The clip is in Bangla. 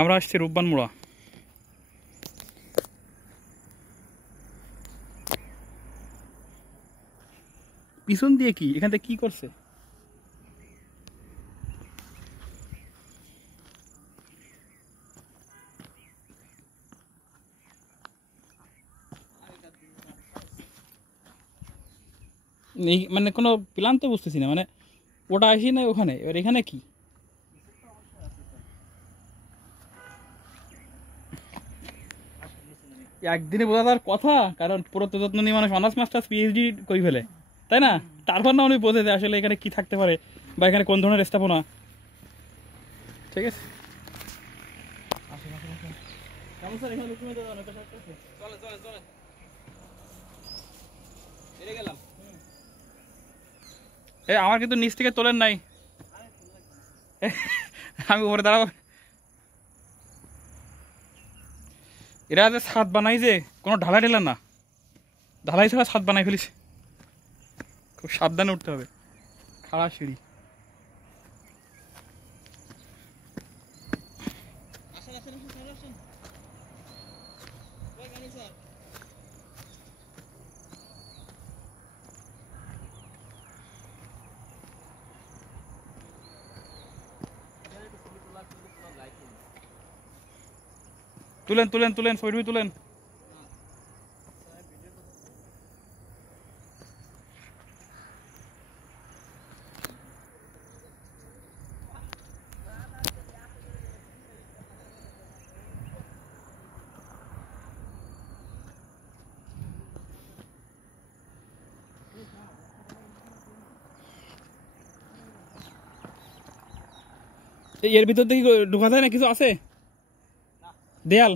আমরা আসছি রূপবান মোড়া। পিছন দিয়ে কি এখান থেকে কি করছে? মানে কোনো প্ল্যান তো বুঝতেছি না, মানে ওটা আসি না ওখানে, এবার এখানে কি? একদিনে বোঝা তার কথা, কারণ পুরো যত্ন নিয়ে মানুষ অনার্স মাস্টার্স পিএইচডি করে ফেলে, তাই না? তারপর না উনি বোঝে যে আসলে এখানে কি থাকতে পারে বা এখানে কোন ধরনের স্থাপনা। ঠিক আছে, আমার কিন্তু নিচ থেকে তোলেন নাই, আমি উপরে দাঁড়াবো। এরা যে ছাদ বানাই, যে কোনো ঢালাই ঢেলা না, ঢালাই ছাড়া ছাদ বানাই ফেলিস, খুব সাবধানে উঠতে হবে। খাড়া সিঁড়ি। তুলেন তুলেন তুলেন, ছবি তুলেন। এর ভিতর থেকে ঢোকা যায় না? কিছু আছে দেয়াল?